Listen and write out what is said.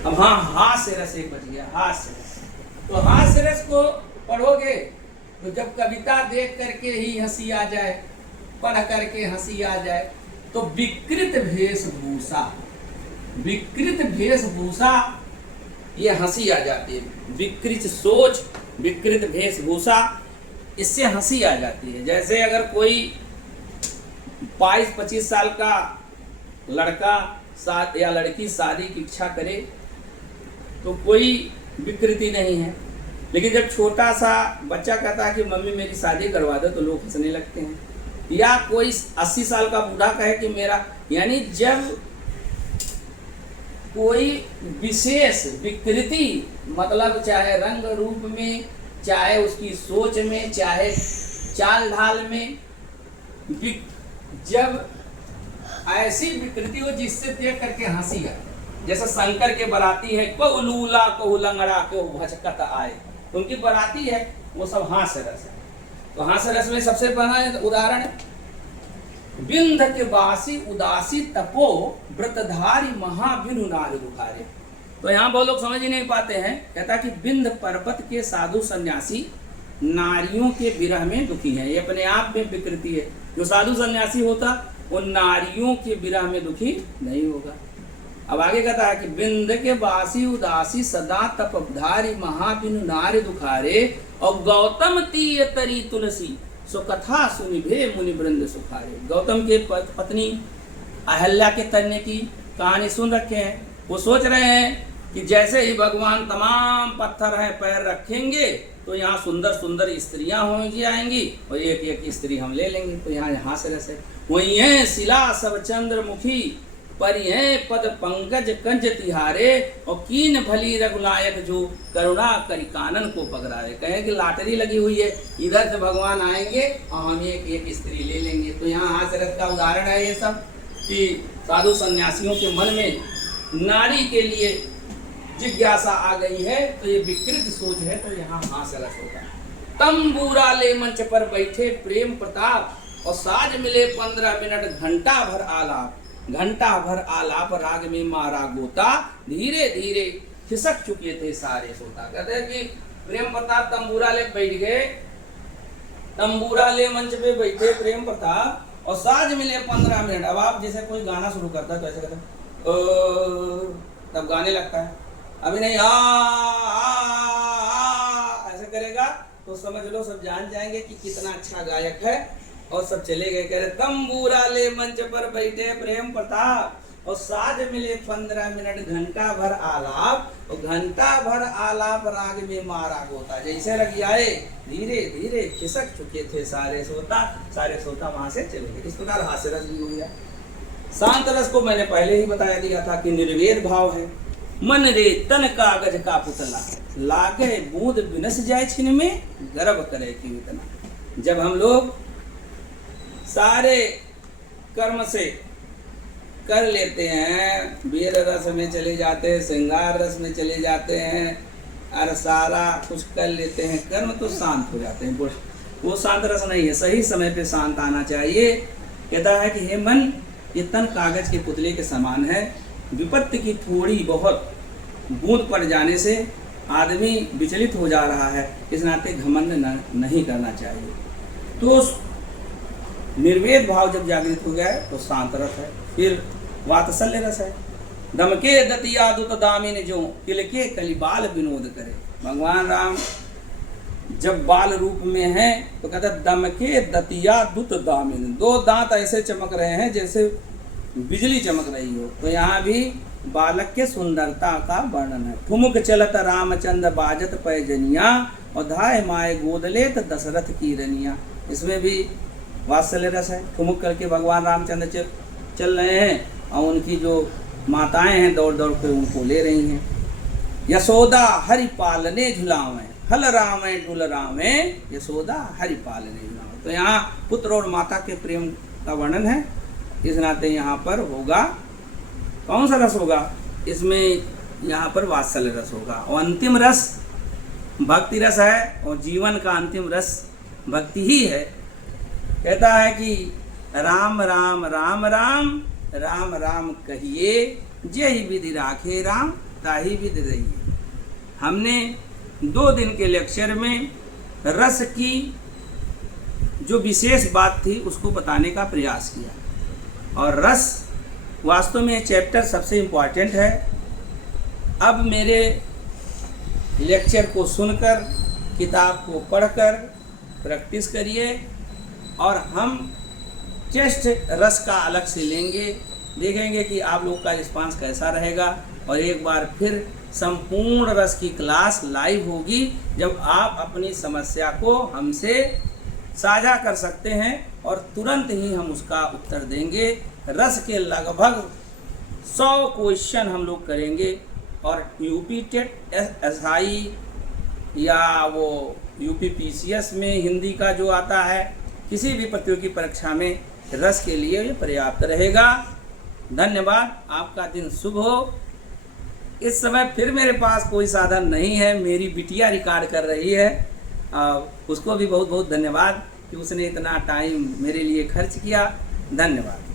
अब हाँ, हास्य रस एक बच गया, हास्य रस। तो हास्य रस को पढ़ोगे तो जब कविता देख करके ही हंसी आ जाए, पढ़ करके हंसी आ जाए, तो विकृत वेशभूषा, विकृत वेशभूषा, ये हंसी आ जाती है। विकृत सोच, विकृत वेशभूषा, इससे हंसी आ जाती है। जैसे अगर कोई 22-25 साल का लड़का या लड़की शादी की इच्छा करे तो कोई विकृति नहीं है, लेकिन जब छोटा सा बच्चा कहता है कि मम्मी मेरी शादी करवा दो, तो लोग हंसने लगते हैं। या कोई 80 साल का बूढ़ा कहे कि मेरा, यानी जब कोई विशेष विकृति, मतलब चाहे रंग रूप में, चाहे उसकी सोच में, चाहे चाल ढाल में, जब ऐसी विकृति हो जिससे देख करके हंसी आए। जैसे शंकर के बराती है, कहु लूला कहु लंगड़ा कहु भचकत आए, उनकी बराती है, वो सब हास्य रस है। तो हास्य रस में सबसे पहला उदाहरण है बिंध के बासी उदासी तपो व्रतधारी महाबिनु नारी दुखारे। तो यहाँ बहुत लोग समझ ही नहीं पाते हैं। कहता कि बिंध पर्वत के साधु सन्यासी नारियों के विरह में दुखी हैं। ये अपने आप में विकृति है। जो साधु सन्यासी होता वो नारियों के विरह में दुखी नहीं होगा। अब आगे कहता है कि बिंद के बासी उदासी सदा तपधारी महाबिनु नारी दुखारे, और गौतम तीय तरी तुलसी सो कथा सुनिभे मुनि वृंद सुखारे। गौतम के पत्नी अहल्या के तरने की कहानी सुन रखे हैं। वो सोच रहे हैं कि जैसे ही भगवान तमाम पत्थर हैं पैर रखेंगे तो यहाँ सुंदर सुंदर स्त्रियां होंगी, आएंगी, और एक एक स्त्री हम ले लेंगे। तो यहाँ से रसे वही है शिला सब चंद्रमुखी, पर यह पद पंकज कंज तिहारे, और कीन भली रघुनायक जो करुणा करी कानन को पगराए। कहें कि लॉटरी लगी हुई है, इधर से भगवान आएंगे और हम एक एक स्त्री ले लेंगे। तो यहाँ हास्य रस का उदाहरण है ये सब, कि साधु सन्यासियों के मन में नारी के लिए जिज्ञासा आ गई है, तो ये विकृत सोच है, तो यहाँ हास्य रस होगा। तंबूरा ले मंच पर बैठे प्रेम प्रताप, और साज मिले 15 मिनट घंटा भर आलाप, घंटा भर आलाप राग में मारा गोता, धीरे धीरे खिसक चुके थे सारे सोता। कहते हैं कि प्रेम प्रताप तंबूरा ले बैठ गए, तंबूरा ले मंच पे बैठे प्रेम प्रताप, और साज मिले 15 मिनट। अब आप जैसे कोई गाना शुरू करता है तो ऐसे कहते तब गाने लगता है, अभी नहीं ऐसे करेगा तो समझ लो सब जान जाएंगे कि कितना अच्छा गायक है, और सब चले गए। कह रहे तंबूरा ले मंच पर बैठे प्रेम प्रताप, और साज मिले 15 मिनट घंटा भर आलाप, और घंटा भर आलाप राग में मारा गोता। जैसे लगी आए धीरे धीरे खिसक चुके थे सारे सोता वहां से चले गए। इस प्रकार हास्य रस भी हो गया। शांत रस को मैंने पहले ही बताया दिया था कि निर्वेद भाव है। मन रे तन कागज का पुतला, लागे बूंद बिनस जाए छिन में, गर्व करे कि इतना। जब हम लोग सारे कर्म से कर लेते हैं, वीर रस में चले जाते हैं, श्रृंगार रस में चले जाते हैं, और सारा कुछ कर लेते हैं, कर्म तो शांत हो जाते हैं। वो शांत रस नहीं है। सही समय पे शांत आना चाहिए। कहता है कि हे मन, ये तन कागज के पुतले के समान है। विपत्ति की थोड़ी बहुत बूंद पड़ जाने से आदमी विचलित हो जा रहा है, इस नाते घमंड नहीं करना चाहिए। तो निर्वेद भाव जब जागृत हो गया है तो शांत रस है। फिर वात्सल्य रस है। दमके दतिया दुत दामिन जो, किलके कली बाल विनोद करे। भगवान राम जब बाल रूप में हैं तो कहते दमके दतिया दुत दामिन, 2 दांत ऐसे चमक रहे हैं जैसे बिजली चमक रही हो। तो यहाँ भी बालक के सुंदरता का वर्णन है। ठुमुक चलत रामचंद्र बाजत पैजनिया, और धाय माए गोदलेत दशरथ की रनिया। इसमें भी वात्सल्य रस है। ठुमुक करके भगवान रामचंद्र चल रहे हैं, और उनकी जो माताएं हैं दौड़ दौड़ के उनको ले रही हैं। यशोदा हरि पालने झुलावें, हल रामे डुल रामे, यशोदा हरि पालने झुलावें। तो यहाँ पुत्र और माता के प्रेम का वर्णन है। इस नाते यहाँ पर होगा कौन सा रस होगा? इसमें यहाँ पर वात्सल्य रस होगा। और अंतिम रस भक्ति रस है, और जीवन का अंतिम रस भक्ति ही है। कहता है कि राम राम राम राम, राम राम कहिए, जय विधि राखे राम, बता ही भी दे रही है। हमने 2 दिन के लेक्चर में रस की जो विशेष बात थी उसको बताने का प्रयास किया, और रस वास्तव में चैप्टर सबसे इम्पॉर्टेंट है। अब मेरे लेक्चर को सुनकर, किताब को पढ़कर प्रैक्टिस करिए, और हम टेस्ट रस का अलग से लेंगे, देखेंगे कि आप लोग का रिस्पांस कैसा रहेगा। और एक बार फिर संपूर्ण रस की क्लास लाइव होगी, जब आप अपनी समस्या को हमसे साझा कर सकते हैं और तुरंत ही हम उसका उत्तर देंगे। रस के लगभग 100 क्वेश्चन हम लोग करेंगे, और यूपी टेट एसआई या वो यूपी पीसीएस में हिंदी का जो आता है, किसी भी प्रतियोगी परीक्षा में रस के लिए ये पर्याप्त रहेगा। धन्यवाद, आपका दिन शुभ हो। इस समय फिर मेरे पास कोई साधन नहीं है, मेरी बिटिया रिकॉर्ड कर रही है, उसको भी बहुत बहुत धन्यवाद कि उसने इतना टाइम मेरे लिए खर्च किया। धन्यवाद।